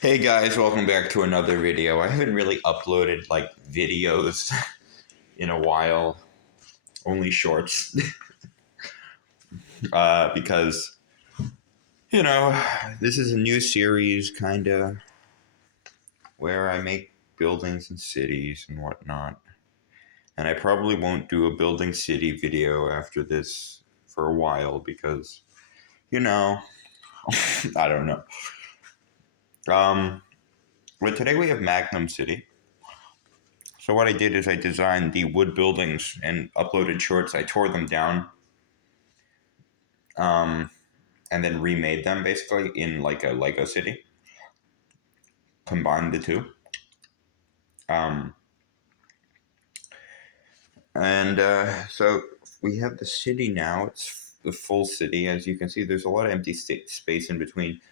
Hey guys, welcome back to another video. I haven't really uploaded like videos in a while, only shorts, because you know this is a new series, kinda, where I make buildings and cities and whatnot. And I probably won't do a building city video after this for a while because you know I don't know. Um, but today we have Magnum City. So what I did is I designed the wood buildings and uploaded shorts. I tore them down, um, and then remade them basically in like a Lego city. Combined the two, um, and so we have the city now. It's the full city, as you can see. There's a lot of empty space in between.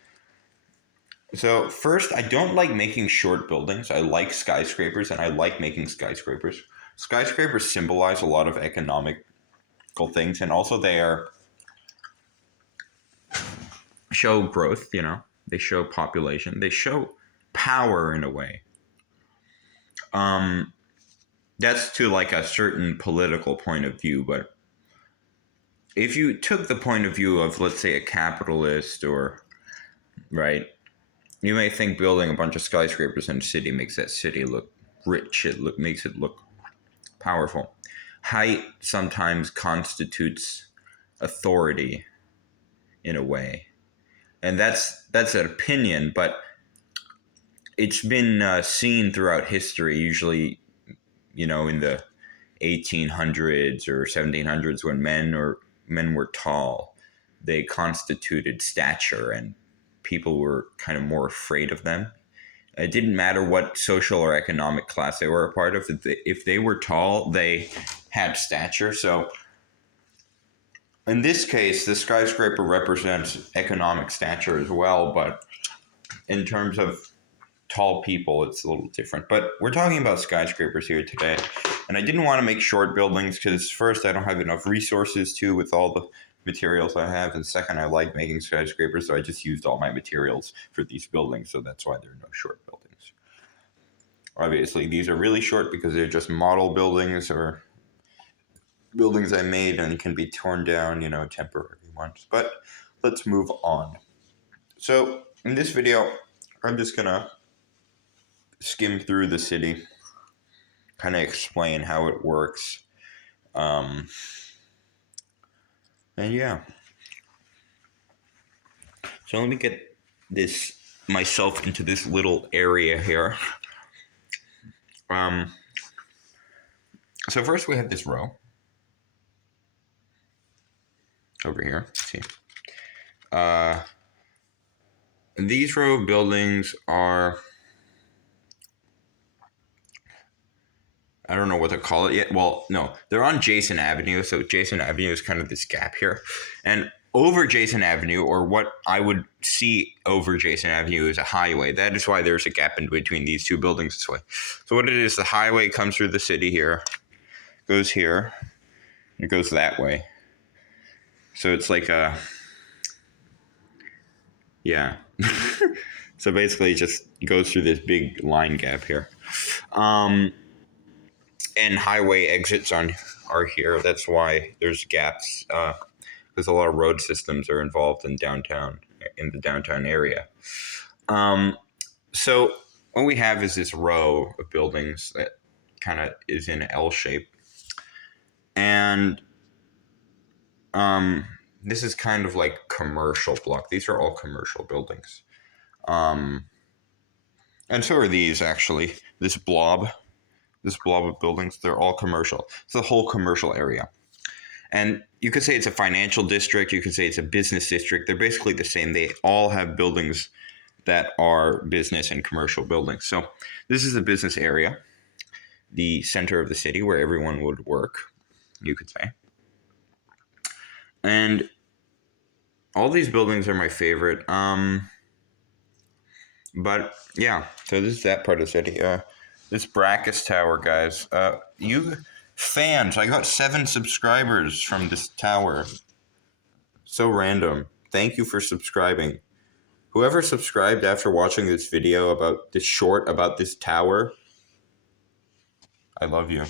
So first, I don't like making short buildings. I like skyscrapers, and I like making skyscrapers. Skyscrapers symbolize a lot of economical things, and also they are show growth. They show population. They show power in a way. Um, that's to like a certain political point of view, but if you took the point of view of, let's say, a capitalist, or right, you may think building a bunch of skyscrapers in a city makes that city look rich. Makes it look powerful. Height sometimes constitutes authority in a way, and that's an opinion, but it's been seen throughout history. Usually, in the 1800s or 1700s, when men were tall, they constituted stature, and people were kind of more afraid of them. It didn't matter what social or economic class they were a part of. If they were tall, they had stature. So in this case, the skyscraper represents economic stature as well, but in terms of tall people, it's a little different. But we're talking about skyscrapers here today. And I didn't want to make short buildings because, first, I don't have enough resources with all the materials I have. And second, I like making skyscrapers, so I just used all my materials for these buildings. So that's why there are no short buildings. Obviously, these are really short because they're just model buildings or buildings I made and can be torn down, temporary ones. But let's move on. So in this video, I'm just going to skim through the city, kind of explain how it works. And yeah. So let me get myself into this little area here. So first we have this row over here. Let's see. These row of buildings are, I don't know what to call it yet. Well, no, they're on Jason Avenue. So Jason Avenue is kind of this gap here. And over Jason Avenue, or what I would see over Jason Avenue, is a highway. That is why there's a gap in between these two buildings this way. So what it is, the highway comes through the city here, goes here, and it goes that way. So it's like yeah. So basically it just goes through this big line gap here. And highway exits are here. That's why there's gaps, because a lot of road systems are involved in the downtown area. So what we have is this row of buildings that kind of is in an L shape. And this is kind of like commercial block. These are all commercial buildings. And so are these, actually. This blob of buildings, they're all commercial. It's the whole commercial area. And you could say it's a financial district. You could say it's a business district. They're basically the same. They all have buildings that are business and commercial buildings. So this is the business area, the center of the city where everyone would work, you could say. And all these buildings are my favorite. But yeah, so this is that part of the city. This Brackus Tower, guys. You fans, I got 7 subscribers from this tower. So random. Thank you for subscribing. Whoever subscribed after watching this video about this short about this tower, I love you.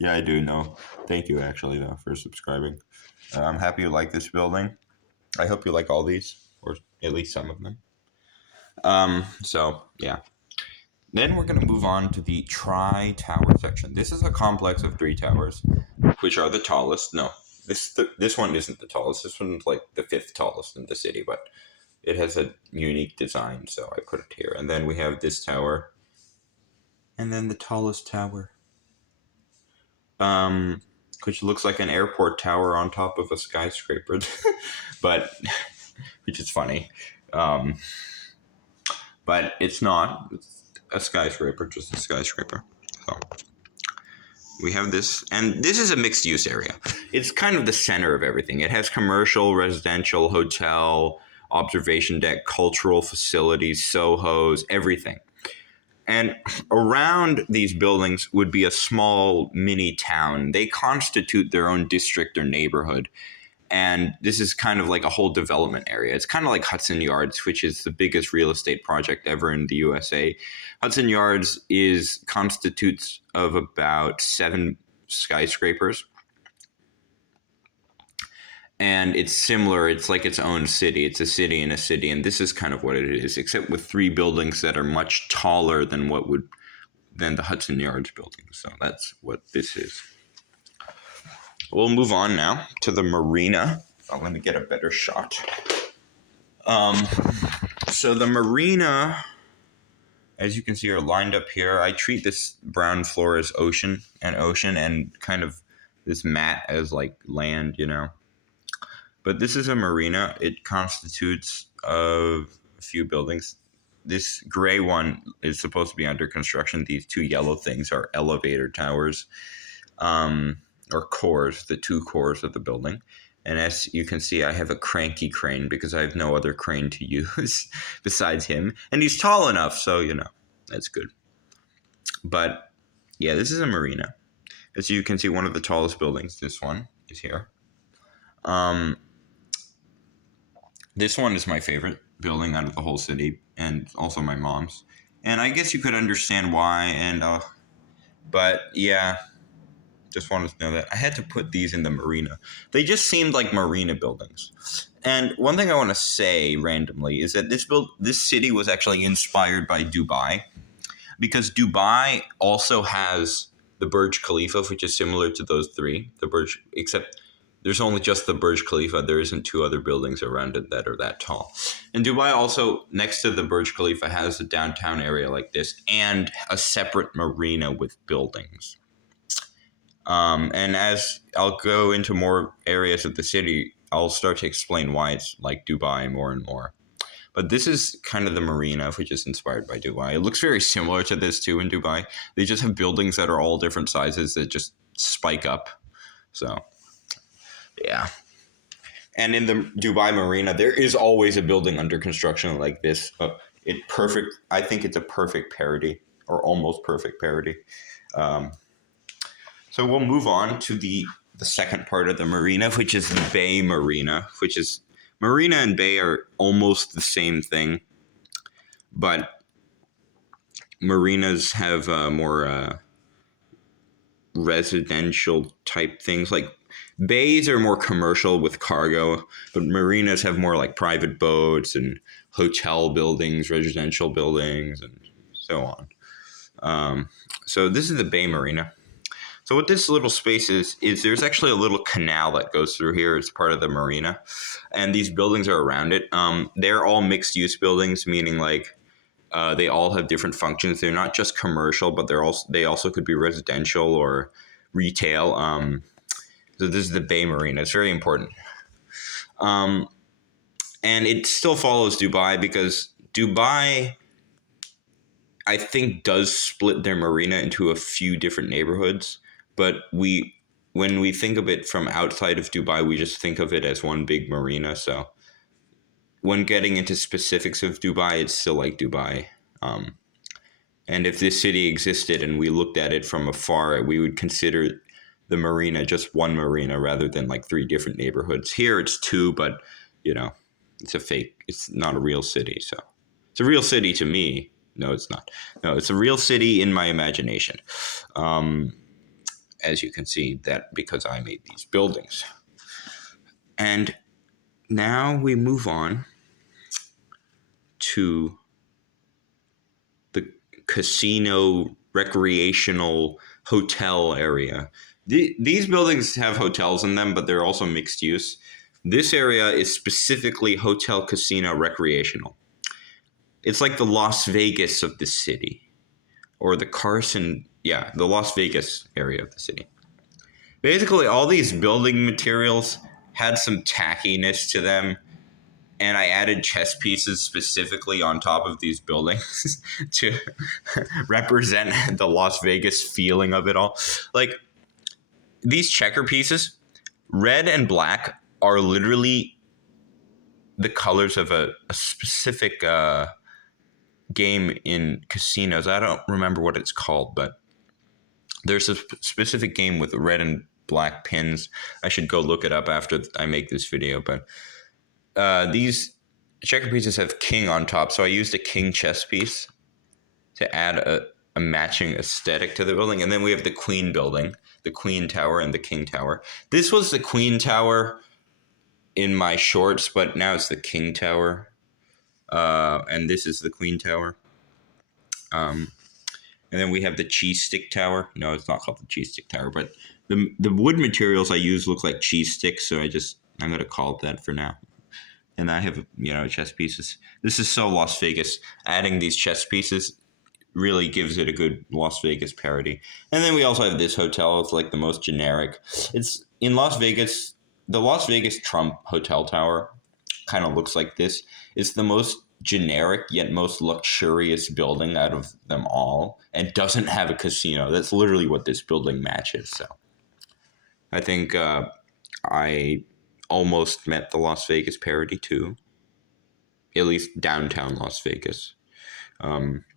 Yeah, I do know. Thank you, actually, though, for subscribing. I'm happy you like this building. I hope you like all these, or at least some of them. So, yeah. Then we're going to move on to the tri-tower section. This is a complex of 3 towers, which are the tallest. No, this one isn't the tallest. This one's like the 5th tallest in the city, but it has a unique design, so I put it here. And then we have this tower, and then the tallest tower, which looks like an airport tower on top of a skyscraper, but which is funny. But it's not. It's a skyscraper, just a skyscraper. So we have this, and this is a mixed use area. It's kind of the center of everything. It has commercial, residential, hotel, observation deck, cultural facilities, Sohos, everything. And around these buildings would be a small mini town. They constitute their own district or neighborhood. And this is kind of like a whole development area. It's kind of like Hudson Yards, which is the biggest real estate project ever in the USA. Hudson Yards constitutes of about 7 skyscrapers. And it's similar. It's like its own city. It's a city in a city. And this is kind of what it is, except with 3 buildings that are much taller than the Hudson Yards building. So that's what this is. We'll move on now to the marina. I'm going to get a better shot. So the marina, as you can see, are lined up here. I treat this brown floor as ocean, and kind of this mat as like land, But this is a marina. It constitutes of a few buildings. This gray one is supposed to be under construction. These 2 yellow things are elevator towers. Or cores, the 2 cores of the building. And as you can see, I have a cranky crane because I have no other crane to use besides him. And he's tall enough, so, that's good. But, yeah, this is a marina. As you can see, one of the tallest buildings, this one, is here. This one is my favorite building out of the whole city, and also my mom's. And I guess you could understand why, but, yeah... Just wanted to know that. I had to put these in the marina. They just seemed like marina buildings. And one thing I want to say randomly is that this city was actually inspired by Dubai, because Dubai also has the Burj Khalifa, which is similar to those 3. Except there's only just the Burj Khalifa. There isn't 2 other buildings around it that are that tall. And Dubai also, next to the Burj Khalifa, has a downtown area like this and a separate marina with buildings. And as I'll go into more areas of the city, I'll start to explain why it's like Dubai more and more. But this is kind of the marina, which is inspired by Dubai. It looks very similar to this too in Dubai. They just have buildings that are all different sizes that just spike up. So, yeah. And in the Dubai marina, there is always a building under construction like this. I think it's a perfect parody, or almost perfect parody. So we'll move on to the second part of the marina, which is the Bay Marina, which is marina and bay are almost the same thing, but marinas have more residential type things. Like bays are more commercial with cargo, but marinas have more like private boats and hotel buildings, residential buildings, and so on. So this is the Bay Marina. So what this little space is there's actually a little canal that goes through here as part of the marina, and these buildings are around it. They're all mixed use buildings, meaning like they all have different functions. They're not just commercial, but they also could be residential or retail. So this is the Bay Marina. It's very important. And it still follows Dubai because Dubai, I think, does split their marina into a few different neighborhoods. But when we think of it from outside of Dubai, we just think of it as one big marina. So when getting into specifics of Dubai, it's still like Dubai. And if this city existed and we looked at it from afar, we would consider the marina just one marina rather than like 3 different neighborhoods. Here it's 2, but It's a fake. It's not a real city. So it's a real city to me. No, it's not. No, it's a real city in my imagination. As you can see, that because I made these buildings. And now we move on to the casino recreational hotel area. These buildings have hotels in them, but they're also mixed use. This area is specifically hotel, casino, recreational. It's like the Las Vegas of the city, or the Carson, yeah, the Las Vegas area of the city. Basically, all these building materials had some tackiness to them, and I added chess pieces specifically on top of these buildings to represent the Las Vegas feeling of it all. Like, these checker pieces, red and black, are literally the colors of a specific game in casinos. I don't remember what it's called, but there's a specific game with red and black pins. I should go look it up after I make this video, but these checker pieces have king on top, so I used a king chess piece to add a matching aesthetic to the building. And then we have the queen building, the queen tower, and the king tower. This was the queen tower in my shorts, but now it's the king tower. And this is the queen tower. And then we have the cheese stick tower. No, it's not called the cheese stick tower, but the wood materials I use look like cheese sticks, so I'm going to call it that for now. And I have, chess pieces. This is so Las Vegas. Adding these chess pieces really gives it a good Las Vegas parody. And then we also have this hotel. It's like the most generic. It's in Las Vegas. The Las Vegas Trump Hotel Tower kind of looks like this. It's the most generic yet most luxurious building out of them all, and doesn't have a casino. That's literally what this building matches. So I think I almost met the Las Vegas parody too, at least downtown Las Vegas.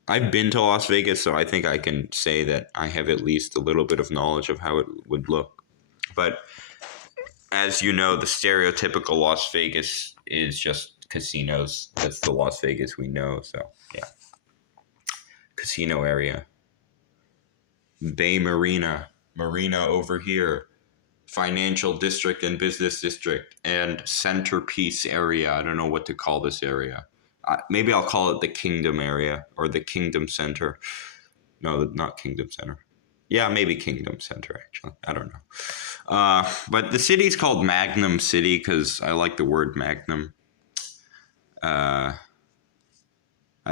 I've been to Las Vegas, so I think I can say that I have at least a little bit of knowledge of how it would look. But as you know, the stereotypical Las Vegas is just casinos. That's the Las Vegas we know. So yeah, casino area, Bay Marina over here, financial district and business district, and centerpiece area. I don't know what to call this area. Maybe I'll call it the Kingdom area or the Kingdom Center. No, not Kingdom Center. Yeah, maybe Kingdom Center, actually. I don't know. But the city's called Magnum City because I like the word Magnum. I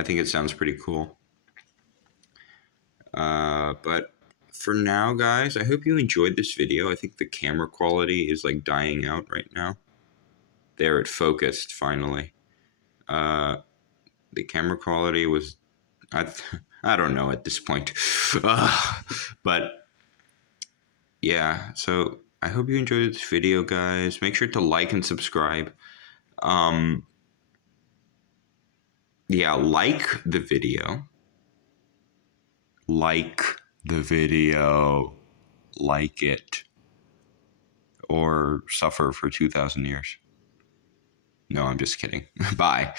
think it sounds pretty cool. But for now, guys, I hope you enjoyed this video. I think the camera quality is like dying out right now. There, it focused finally. The camera quality was, I don't know at this point. But yeah, so I hope you enjoyed this video, guys. Make sure to like and subscribe. Yeah, like the video. Like the video. Like it. Or suffer for 2,000 years. No, I'm just kidding. Bye.